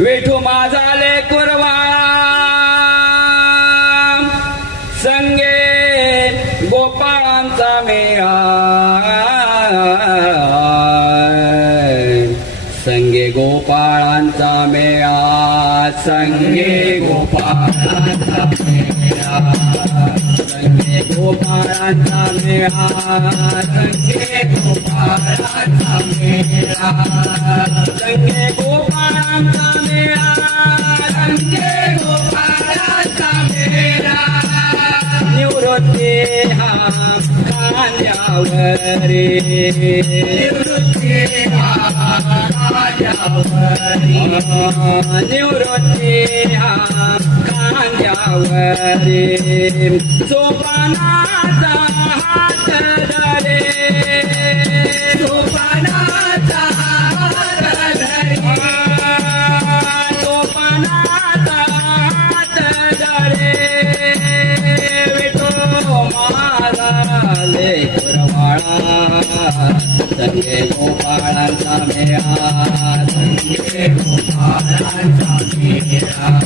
विठू माझा लेकुरवाळा संगे गोपाळांचा मेळा संगे गोपाळांचा मेळा संगे गोपाळांचा मेळा संगे गोपाळांचा मेळा संगे गोपाळांचा मेळा संगे गोपाळांचा मेळा संगे गोपाळांचा मेळा निवृत्ती हा खांद्यावरी निवृत्ती हा खांद्यावरी निवृत्ती हा खांद्यावरी सोपानाचा हात धरे सोपानाचा हात धरे सोपानाचा हात धरे विठो माझा लेकुरवाळा संगे गोपाळांचा मेळा संगे गोपाळांचा मेळा